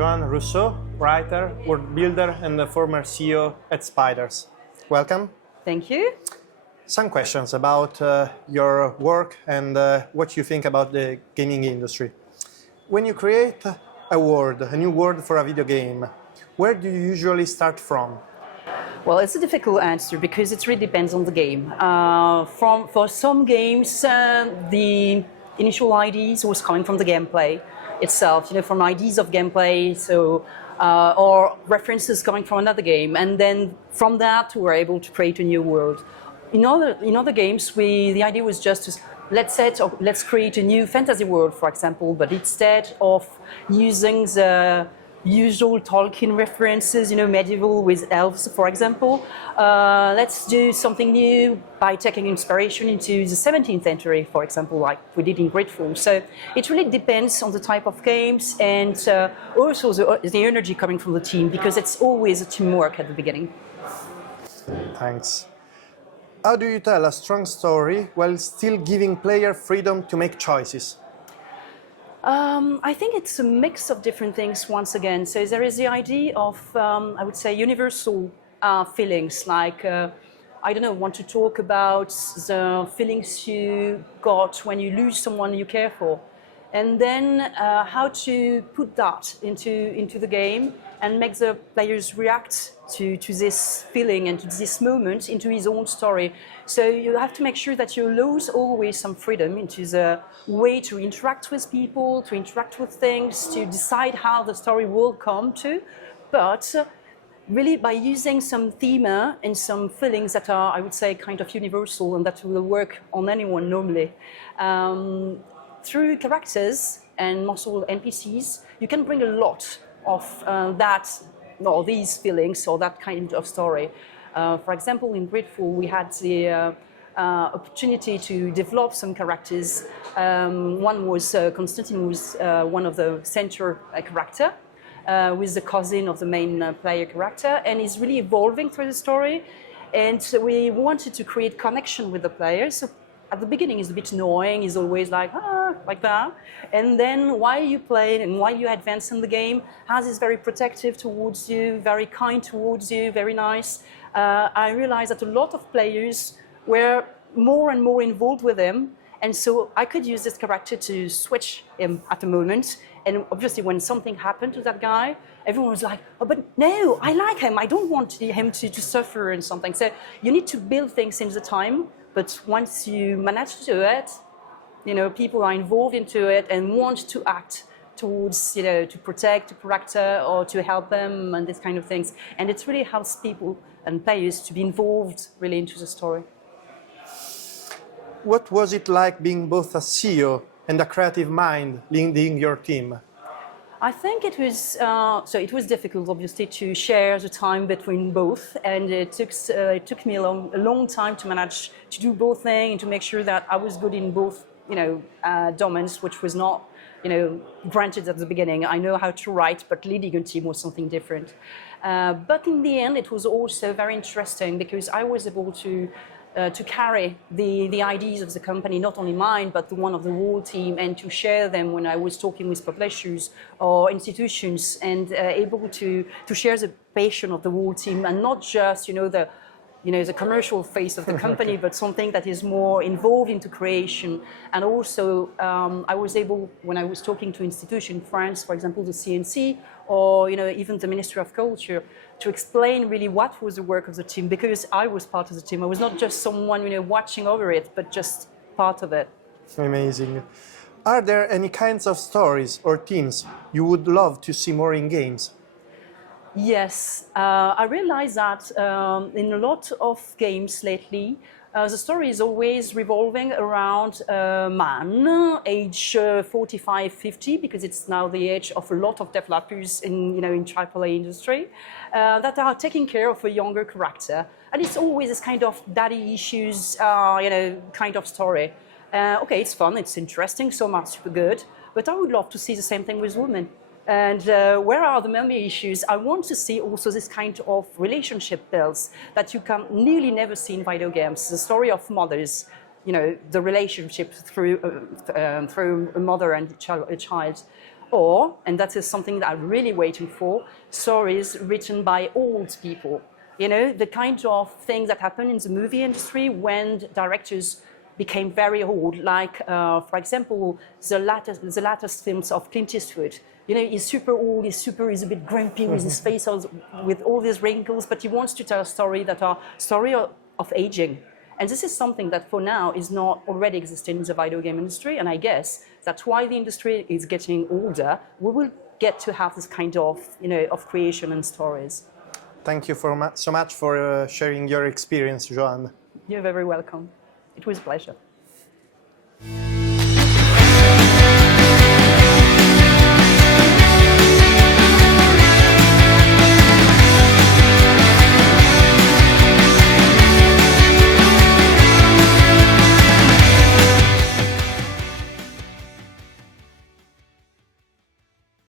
Jehanne Rousseau, writer, Worldbuilder, and the former CEO at Spiders. Welcome. Thank you. Some questions about your work and what you think about the gaming industry. When you create a new world for a video game, where do you usually start from? Well, it's a difficult answer because it really depends on the game. For some games, the initial ideas was coming from the gameplay itself, from ideas of gameplay, or references coming from another game, and then from that we were able to create a new world. In other games, the idea was just to let's create a new fantasy world, for example, but instead of using the usual Tolkien references, medieval with elves, for example, let's do something new by taking inspiration into the 17th century, for example, like we did in Gridfall. So it really depends on the type of games and also the energy coming from the team, because it's always a teamwork at the beginning. Thanks. How do you tell a strong story while still giving player freedom to make choices? I think it's a mix of different things once again. So there is the idea of, I would say, universal feelings, like, want to talk about the feelings you got when you lose someone you care for. And then how to put that into the game and make the players react to this feeling and to this moment into his own story. So you have to make sure that you lose always some freedom into the way to interact with people, to interact with things, to decide how the story will come to, but really by using some theme and some feelings that are, I would say, kind of universal and that will work on anyone normally. Through characters and also NPCs, you can bring a lot of these feelings or that kind of story. For example, in Gridfall, we had the opportunity to develop some characters. One was Constantine, was one of the center character, with the cousin of the main player character, and he's really evolving through the story. And so we wanted to create connection with the players. So at the beginning, it's a bit annoying. He's always like that. And then while you play and while you advance in the game, Haz is very protective towards you, very kind towards you, very nice. I realized that a lot of players were more and more involved with him. And so I could use this character to switch him at the moment. And obviously when something happened to that guy, everyone was like, oh, but no, I like him. I don't want him to suffer and something. So you need to build things in the time. But once you manage to do it, people are involved into it and want to act towards, to protect the character or to help them and these kind of things. And it really helps people and players to be involved really into the story. What was it like being both a CEO and a creative mind leading your team? I think it was it was difficult, obviously, to share the time between both, and it took me a long time to manage to do both things and to make sure that I was good in both, domains, which was not, granted at the beginning. I know how to write, but leading a team was something different. But in the end, it was also very interesting because I was able to carry the ideas of the company, not only mine, but the one of the whole team, and to share them when I was talking with publishers or institutions, and able to share the passion of the whole team, and not just, the commercial face of the company, but something that is more involved into creation. And also, I was able, when I was talking to institutions in France, for example, the CNC, or even the Ministry of Culture, to explain really what was the work of the team, because I was part of the team. I was not just someone watching over it, but just part of it. Amazing. Are there any kinds of stories or themes you would love to see more in games? Yes, I realize that in a lot of games lately, the story is always revolving around a man, age 45, 50, because it's now the age of a lot of developers in AAA industry, that are taking care of a younger character. And it's always this kind of daddy issues, kind of story. Okay, it's fun, it's interesting, so much super good, but I would love to see the same thing with women. And where are the mommy issues? I want to see also this kind of relationship builds that you can nearly never see in video games. The story of mothers, the relationship through a mother and a child. Or, and that is something that I'm really waiting for, stories written by old people. You know, the kind of things that happen in the movie industry when directors became very old, like, for example, the latest films of Clint Eastwood. You know, he's super old, he's a bit grumpy with his face with all these wrinkles, but he wants to tell a story that are story of aging. And this is something that for now is not already existing in the video game industry, and I guess that's why the industry is getting older. We will get to have this kind of, you know, of creation and stories. Thank you so much for sharing your experience, Jehanne. You're very welcome. It was a pleasure.